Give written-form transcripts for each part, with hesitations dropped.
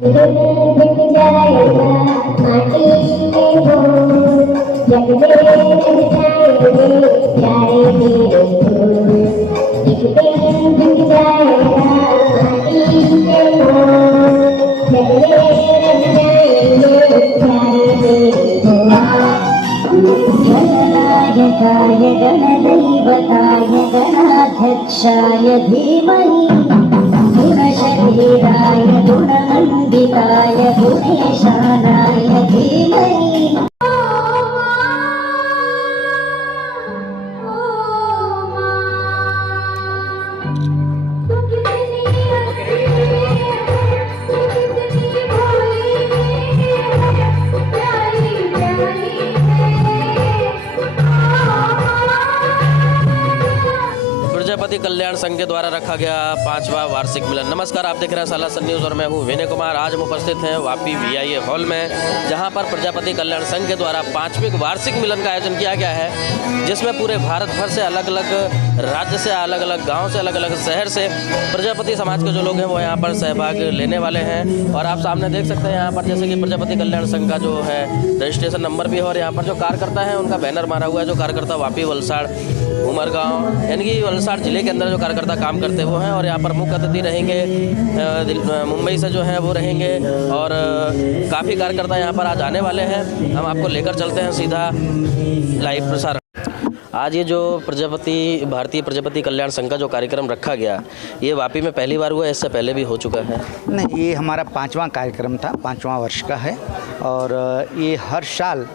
गणदैवताय गणाध्यक्षाय धीमहि गुणशरीराय गुणमण्डिताय गुणेशानाय धीमहि। प्रजापति कल्याण संघ के द्वारा रखा गया 5वां वार्षिक मिलन। नमस्कार, आप देख रहे हैं साला सन न्यूज़ और मैं हूं विनय कुमार। आज हम उपस्थित हैं वापी VIA हॉल में, जहां पर प्रजापति कल्याण संघ के द्वारा 5वें वार्षिक मिलन का आयोजन किया गया है, जिसमें पूरे भारत भर से अलग अलग राज्य से, अलग अलग गाँव से, अलग अलग शहर से प्रजापति समाज के जो लोग हैं वो यहाँ पर सहभाग लेने वाले हैं। और आप सामने देख सकते हैं यहाँ पर जैसे कि प्रजापति कल्याण संघ का जो है रजिस्ट्रेशन नंबर भी है, और यहाँ पर जो कार्यकर्ता है उनका बैनर मारा हुआ है। जो कार्यकर्ता वापी, वलसाड़, उमरगांव यानी कि वलसाड़ जिले के अंदर जो कार्यकर्ता काम करते हुए हैं, और यहाँ पर मुख्य अतिथि रहेंगे मुंबई से जो है वो रहेंगे, और काफ़ी कार्यकर्ता यहाँ पर आज आने वाले हैं। हम आपको लेकर चलते हैं सीधा लाइव प्रसारण। आज ये जो भारतीय प्रजापति कल्याण संघ का जो कार्यक्रम रखा गया, ये वापी में पहली बार हुआ, इससे पहले भी हो चुका है? नहीं, ये हमारा 5वां कार्यक्रम था, 5वां वर्ष का है। और ये हर साल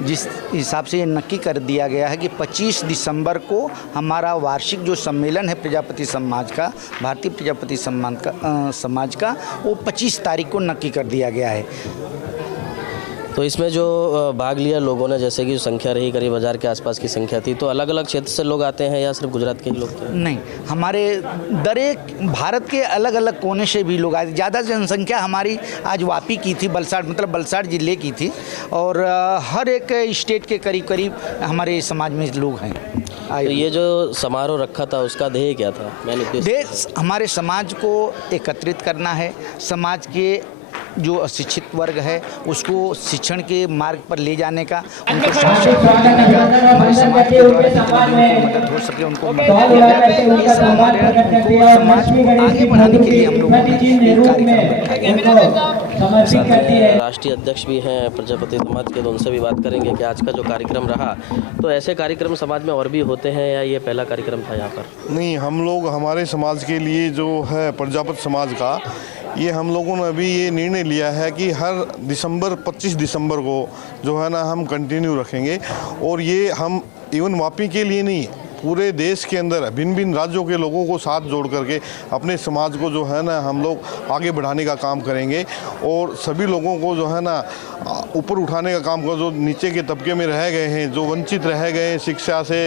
जिस हिसाब से ये नक्की कर दिया गया है कि 25 दिसंबर को हमारा वार्षिक जो सम्मेलन है प्रजापति समाज का, भारतीय प्रजापति समाज का, वो 25 तारीख को नक्की कर दिया गया है। तो इसमें जो भाग लिया लोगों ने, जैसे कि संख्या रही करीब 1000 के आसपास की संख्या थी, तो अलग अलग क्षेत्र से लोग आते हैं या सिर्फ गुजरात के ही लोग थे? नहीं, हमारे दरेक भारत के अलग अलग कोने से भी लोग आए। ज़्यादा जनसंख्या हमारी आज वापी की थी, वलसाड़ मतलब वलसाड़ जिले की थी, और हर एक स्टेट के करीब करीब हमारे समाज में लोग हैं। तो ये जो समारोह रखा था उसका ध्येय क्या था? ध्येय हमारे समाज को एकत्रित करना है, समाज के जो अशिक्षित वर्ग है उसको शिक्षण के मार्ग पर ले जाने का, उनको शिक्षण देने का, हमारे समाज के द्वारा जितनी मदद हो सके उनको मदद दिया जाए। ये समाज को आगे बढ़ाने के लिए हम लोगों ने एक कार्यक्रम रखा है। राष्ट्रीय अध्यक्ष भी हैं प्रजापति समाज के, तो उनसे भी बात करेंगे कि आज का जो कार्यक्रम रहा, तो ऐसे कार्यक्रम समाज में और भी होते हैं या ये पहला कार्यक्रम था यहाँ पर? नहीं, हम लोग हमारे समाज के लिए जो है प्रजापति समाज का, ये हम लोगों ने अभी ये निर्णय लिया है कि हर 25 दिसंबर को जो है ना हम कंटिन्यू रखेंगे। और ये हम इवन वापी के लिए नहीं, पूरे देश के अंदर भिन्न भिन्न राज्यों के लोगों को साथ जोड़ करके अपने समाज को जो है ना हम लोग आगे बढ़ाने का काम करेंगे, और सभी लोगों को जो है ना ऊपर उठाने का काम करें। जो नीचे के तबके में रह गए हैं, जो वंचित रह गए हैं शिक्षा से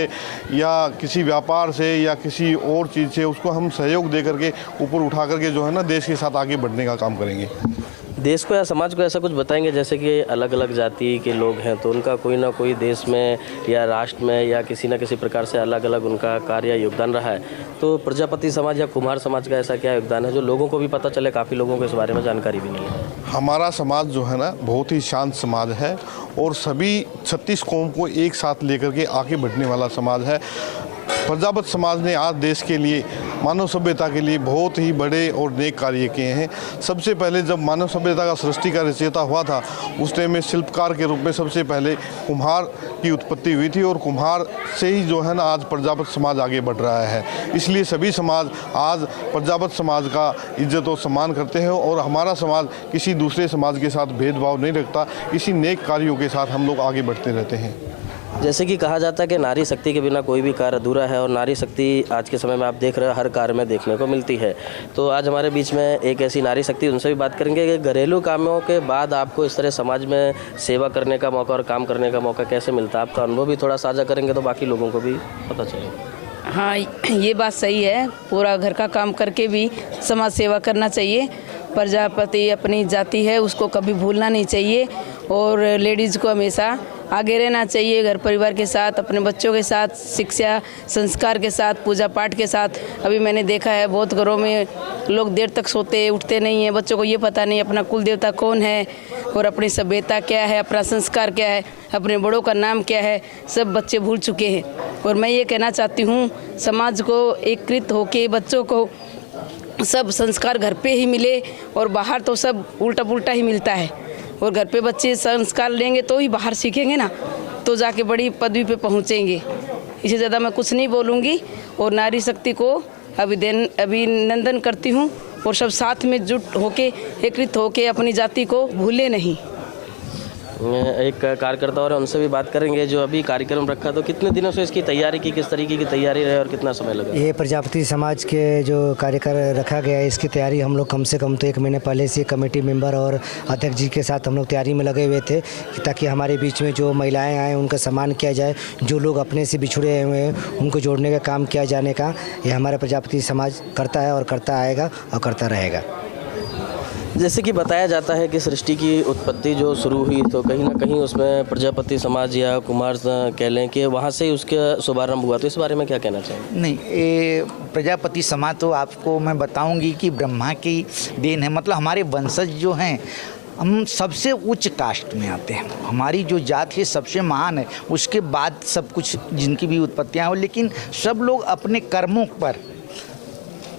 या किसी व्यापार से या किसी और चीज़ से, उसको हम सहयोग दे करके ऊपर उठा करके जो है ना देश के साथ आगे बढ़ने का काम करेंगे। देश को या समाज को ऐसा कुछ बताएंगे, जैसे कि अलग अलग जाति के लोग हैं तो उनका कोई ना कोई देश में या राष्ट्र में या किसी न किसी प्रकार से अलग अलग उनका कार्य या योगदान रहा है, तो प्रजापति समाज या कुम्हार समाज का ऐसा क्या योगदान है जो लोगों को भी पता चले? काफ़ी लोगों को इस बारे में जानकारी भी नहीं है। हमारा समाज जो है ना बहुत ही शांत समाज है, और सभी 36 कौम को एक साथ लेकर के आगे बढ़ने वाला समाज है। प्रजापति समाज ने आज देश के लिए, मानव सभ्यता के लिए बहुत ही बड़े और नेक कार्य किए हैं। सबसे पहले जब मानव सभ्यता का सृष्टि का रचयिता हुआ था, उस टाइम में शिल्पकार के रूप में सबसे पहले कुम्हार की उत्पत्ति हुई थी, और कुम्हार से ही जो है ना आज प्रजापति समाज आगे बढ़ रहा है। इसलिए सभी समाज आज प्रजापति समाज का इज्जत और सम्मान करते हैं, और हमारा समाज किसी दूसरे समाज के साथ भेदभाव नहीं रखता। इसी नेक कार्यों के साथ हम लोग आगे बढ़ते रहते हैं। जैसे कि कहा जाता है कि नारी शक्ति के बिना कोई भी कार्य अधूरा है, और नारी शक्ति आज के समय में आप देख रहे हो हर कार्य में देखने को मिलती है। तो आज हमारे बीच में एक ऐसी नारी शक्ति, उनसे भी बात करेंगे कि घरेलू कामों के बाद आपको इस तरह समाज में सेवा करने का मौका और काम करने का मौका कैसे मिलता है? आपका अनुभव भी थोड़ा साझा करेंगे तो बाकी लोगों को भी पता चलेगा। हाँ, ये बात सही है। पूरा घर का काम करके भी समाज सेवा करना चाहिए। प्रजापति अपनी जाति है, उसको कभी भूलना नहीं चाहिए, और लेडीज़ को हमेशा आगे रहना चाहिए, घर परिवार के साथ, अपने बच्चों के साथ, शिक्षा संस्कार के साथ, पूजा पाठ के साथ। अभी मैंने देखा है बहुत घरों में लोग देर तक सोते उठते नहीं हैं, बच्चों को ये पता नहीं अपना कुल देवता कौन है और अपनी सभ्यता क्या है, अपना संस्कार क्या है, अपने बड़ों का नाम क्या है, सब बच्चे भूल चुके हैं। और मैं ये कहना चाहती हूँ समाज को एकत्रित होके बच्चों को सब संस्कार घर पे ही मिले और बाहर तो सब उल्टा पुल्टा ही मिलता है। और घर पे बच्चे संस्कार लेंगे तो ही बाहर सीखेंगे ना, तो जाके बड़ी पदवी पे पहुँचेंगे। इससे ज़्यादा मैं कुछ नहीं बोलूँगी और नारी शक्ति को अभिनंदन करती हूँ और सब साथ में जुट होके एकत्रित होके अपनी जाति को भूले नहीं। एक कार्यकर्ता और उनसे भी बात करेंगे जो अभी कार्यक्रम रखा, तो कितने दिनों से इसकी तैयारी की, किस तरीके की तैयारी रही और कितना समय लगा? ये प्रजापति समाज के जो कार्यक्रम रखा गया है इसकी तैयारी हम लोग कम से कम तो 1 महीने पहले से कमेटी मेंबर और अध्यक्ष जी के साथ हम लोग तैयारी में लगे हुए थे ताकि हमारे बीच में जो महिलाएं आएँ उनका सम्मान किया जाए, जो लोग अपने से बिछड़े हुए हैं उनको जोड़ने का काम किया जाने का ये हमारा प्रजापति समाज करता है और करता आएगा और करता रहेगा। जैसे कि बताया जाता है कि सृष्टि की उत्पत्ति जो शुरू हुई तो कहीं ना कहीं उसमें प्रजापति समाज या कुमार कह लें कि वहाँ से ही उसका शुभारंभ हुआ, तो इस बारे में क्या कहना चाहेंगे? नहीं, ये प्रजापति समाज तो आपको मैं बताऊंगी कि ब्रह्मा की देन है। मतलब हमारे वंशज जो हैं हम सबसे उच्च कास्ट में आते हैं, हमारी जो जात है सबसे महान है, उसके बाद सब कुछ जिनकी भी उत्पत्तियाँ हो, लेकिन सब लोग अपने कर्मों पर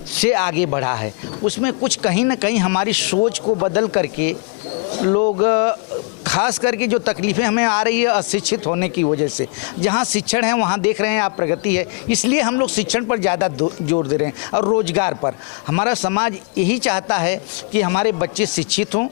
से आगे बढ़ा है। उसमें कुछ कहीं ना कहीं हमारी सोच को बदल करके लोग, खास करके जो तकलीफ़ें हमें आ रही है अशिक्षित होने की वजह से, जहाँ शिक्षण है वहाँ देख रहे हैं आप प्रगति है, इसलिए हम लोग शिक्षण पर ज़्यादा जोर दे रहे हैं और रोज़गार पर। हमारा समाज यही चाहता है कि हमारे बच्चे शिक्षित हों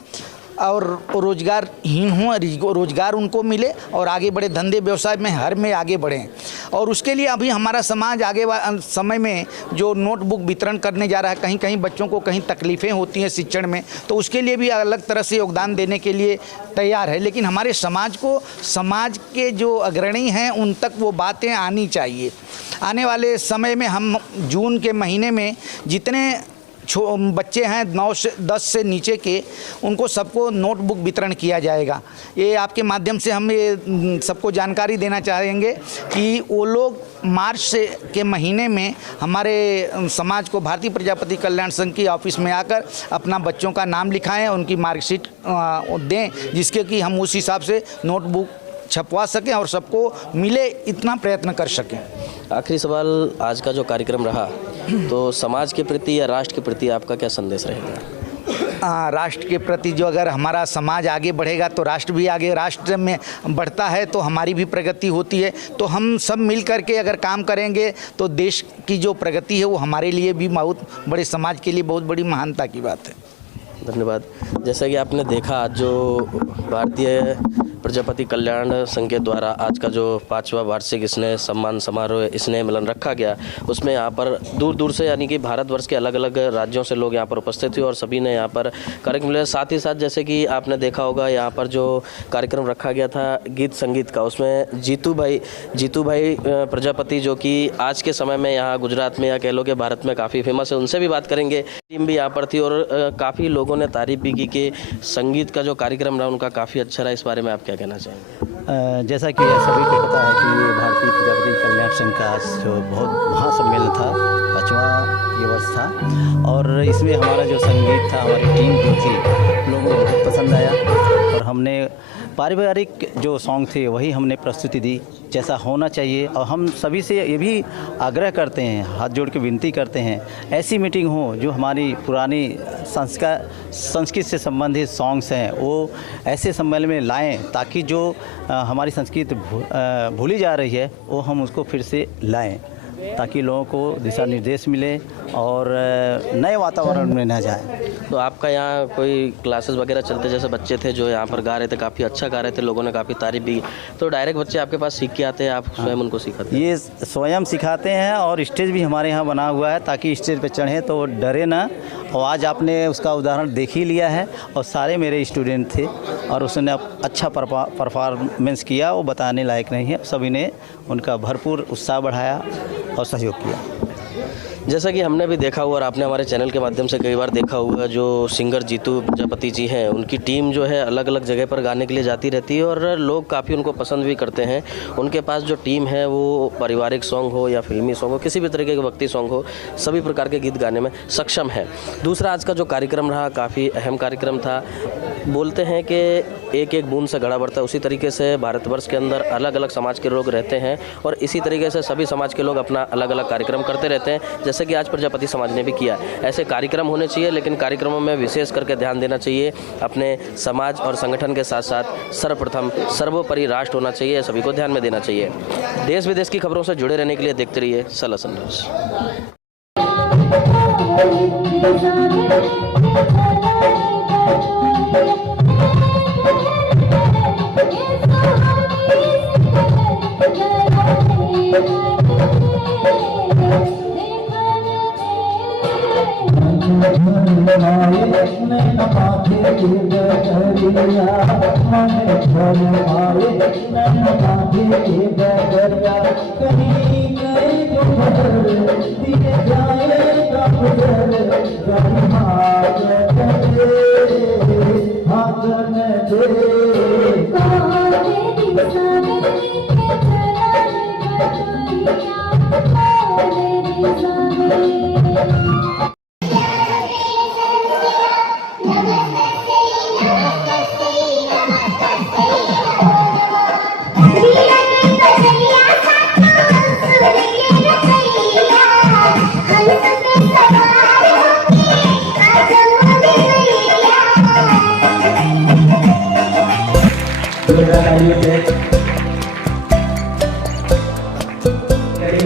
और रोजगारहीन हों, रोजगार उनको मिले और आगे बढ़े, धंधे व्यवसाय में हर में आगे बढ़ें। और उसके लिए अभी हमारा समाज आगे समय में जो नोटबुक वितरण करने जा रहा है, कहीं कहीं बच्चों को कहीं तकलीफ़ें होती हैं शिक्षण में, तो उसके लिए भी अलग तरह से योगदान देने के लिए तैयार है। लेकिन हमारे समाज को, समाज के जो अग्रणी हैं उन तक वो बातें आनी चाहिए। आने वाले समय में हम जून के महीने में जितने बच्चे हैं 9 से 10 से नीचे के, उनको सबको नोटबुक वितरण किया जाएगा। ये आपके माध्यम से हम ये सबको जानकारी देना चाहेंगे कि वो लोग मार्च के महीने में हमारे समाज को भारतीय प्रजापति कल्याण संघ की ऑफिस में आकर अपना बच्चों का नाम लिखाएं, उनकी मार्कशीट दें, जिसके कि हम उस हिसाब से नोटबुक छपवा सकें और सबको मिले, इतना प्रयत्न कर सकें। आखिरी सवाल, आज का जो कार्यक्रम रहा तो समाज के प्रति या राष्ट्र के प्रति आपका क्या संदेश रहेगा? राष्ट्र के प्रति जो, अगर हमारा समाज आगे बढ़ेगा तो राष्ट्र भी आगे, राष्ट्र में बढ़ता है तो हमारी भी प्रगति होती है। तो हम सब मिल करके अगर काम करेंगे तो देश की जो प्रगति है वो हमारे लिए भी बहुत बड़े, समाज के लिए बहुत बड़ी महानता की बात है। धन्यवाद। जैसा कि आपने देखा, जो भारतीय प्रजापति कल्याण संघ के द्वारा आज का जो 5वां वार्षिक स्नेह सम्मान समारोह स्नेह मिलन रखा गया, उसमें यहाँ पर दूर दूर से यानी कि भारतवर्ष के अलग अलग राज्यों से लोग यहाँ पर उपस्थित हुए और सभी ने यहाँ पर कार्यक्रम लिया। साथ ही साथ जैसे कि आपने देखा होगा यहाँ पर जो कार्यक्रम रखा गया था गीत संगीत का, उसमें जीतू भाई प्रजापति जो कि आज के समय में यहाँ गुजरात में या कह लो कि भारत में काफ़ी फेमस है, उनसे भी बात करेंगे। टीम भी यहाँ पर थी और काफ़ी लोगों ने तारीफ भी की कि संगीत का जो कार्यक्रम रहा उनका काफ़ी अच्छा रहा। इस बारे में आप क्या कहना चाहेंगे? जैसा कि सभी को पता है कि ये भारतीय प्रजापति कल्याण संघ का जो बहुत महासम्मेलन था, 5वां ये वर्ष था और इसमें हमारा जो संगीत था, हमारी टीम जो थी, लोगों को बहुत पसंद आया और हमने पारिवारिक जो सॉन्ग थे वही हमने प्रस्तुति दी जैसा होना चाहिए। और हम सभी से ये भी आग्रह करते हैं, हाथ जोड़ के विनती करते हैं, ऐसी मीटिंग हो जो हमारी पुरानी संस्कृत से संबंधित सॉन्ग्स हैं वो ऐसे सम्मेलन में लाएं ताकि जो हमारी संस्कृत भूली जा रही है वो हम उसको फिर से लाएं, ताकि लोगों को दिशा निर्देश मिले और नए वातावरण में न जाए। तो आपका यहाँ कोई क्लासेस वगैरह चलते, जैसे बच्चे थे जो यहाँ पर गा रहे थे, काफ़ी अच्छा गा रहे थे, लोगों ने काफ़ी तारीफ भी की, तो डायरेक्ट बच्चे आपके पास सीख के आते हैं, आप स्वयं उनको सिखाते हैं? ये स्वयं सिखाते हैं और स्टेज भी हमारे यहाँ बना हुआ है ताकि स्टेज पे चढ़ें तो वो डरे ना। और आज आपने उसका उदाहरण देख ही लिया है और सारे मेरे स्टूडेंट थे और उसने अच्छा परफॉर्मेंस किया, वो बताने लायक नहीं है। सभी ने उनका भरपूर उत्साह बढ़ाया और सहयोग किया। जैसा कि हमने भी देखा हुआ और आपने हमारे चैनल के माध्यम से कई बार देखा हुआ, जो सिंगर जीतू प्रजापति जी हैं उनकी टीम जो है अलग अलग जगह पर गाने के लिए जाती रहती है और लोग काफ़ी उनको पसंद भी करते हैं। उनके पास जो टीम है वो पारिवारिक सॉन्ग हो या फिल्मी सॉन्ग हो, किसी भी तरीके के भक्ति सॉन्ग हो, सभी प्रकार के गीत गाने में सक्षम है। दूसरा, आज का जो कार्यक्रम रहा काफ़ी अहम कार्यक्रम था। बोलते हैं कि एक एक बूंद से घड़ा बढ़ता है, उसी तरीके से भारतवर्ष के अंदर अलग अलग समाज के लोग रहते हैं और इसी तरीके से सभी समाज के लोग अपना अलग अलग कार्यक्रम करते रहते हैं, जैसे कि आज प्रजापति समाज ने भी किया। ऐसे कार्यक्रम होने चाहिए, लेकिन कार्यक्रमों में विशेष करके ध्यान देना चाहिए अपने समाज और संगठन के साथ साथ सर्वप्रथम सर्वोपरि राष्ट्र होना चाहिए, सभी को ध्यान में देना चाहिए। देश विदेश की खबरों से जुड़े रहने के लिए देखते रहिए साला सन न्यूज़।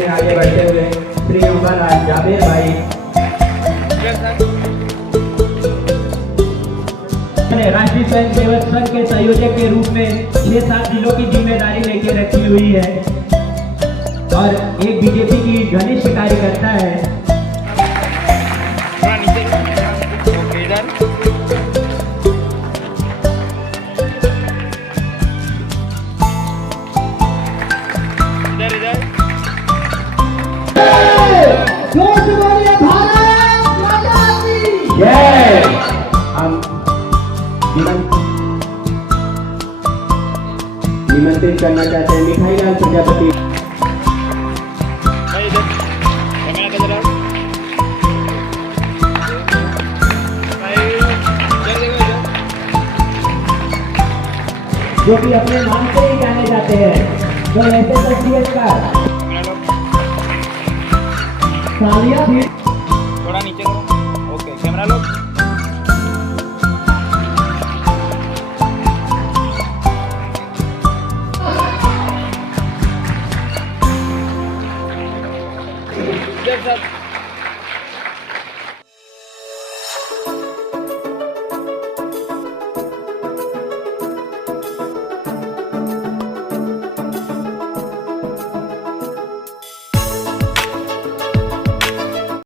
आगे बढ़ते हुए श्री उमर जावेद भाई राष्ट्रीय स्वयं सेवक संघ के संयोजक के रूप में 6-7 जिलों की जिम्मेदारी लेके रखी हुई है और एक बीजेपी की घनिष्ठ कार्यकर्ता है। निमंत्रित करना चाहते हैं मिठाई लाल प्रजापति। जो कि अपने नाम से ही जाने जाते हैं, तो ऐसे शख्सियत का सालिया भी थोड़ा नीचे करो। ओके, कैमरा लो।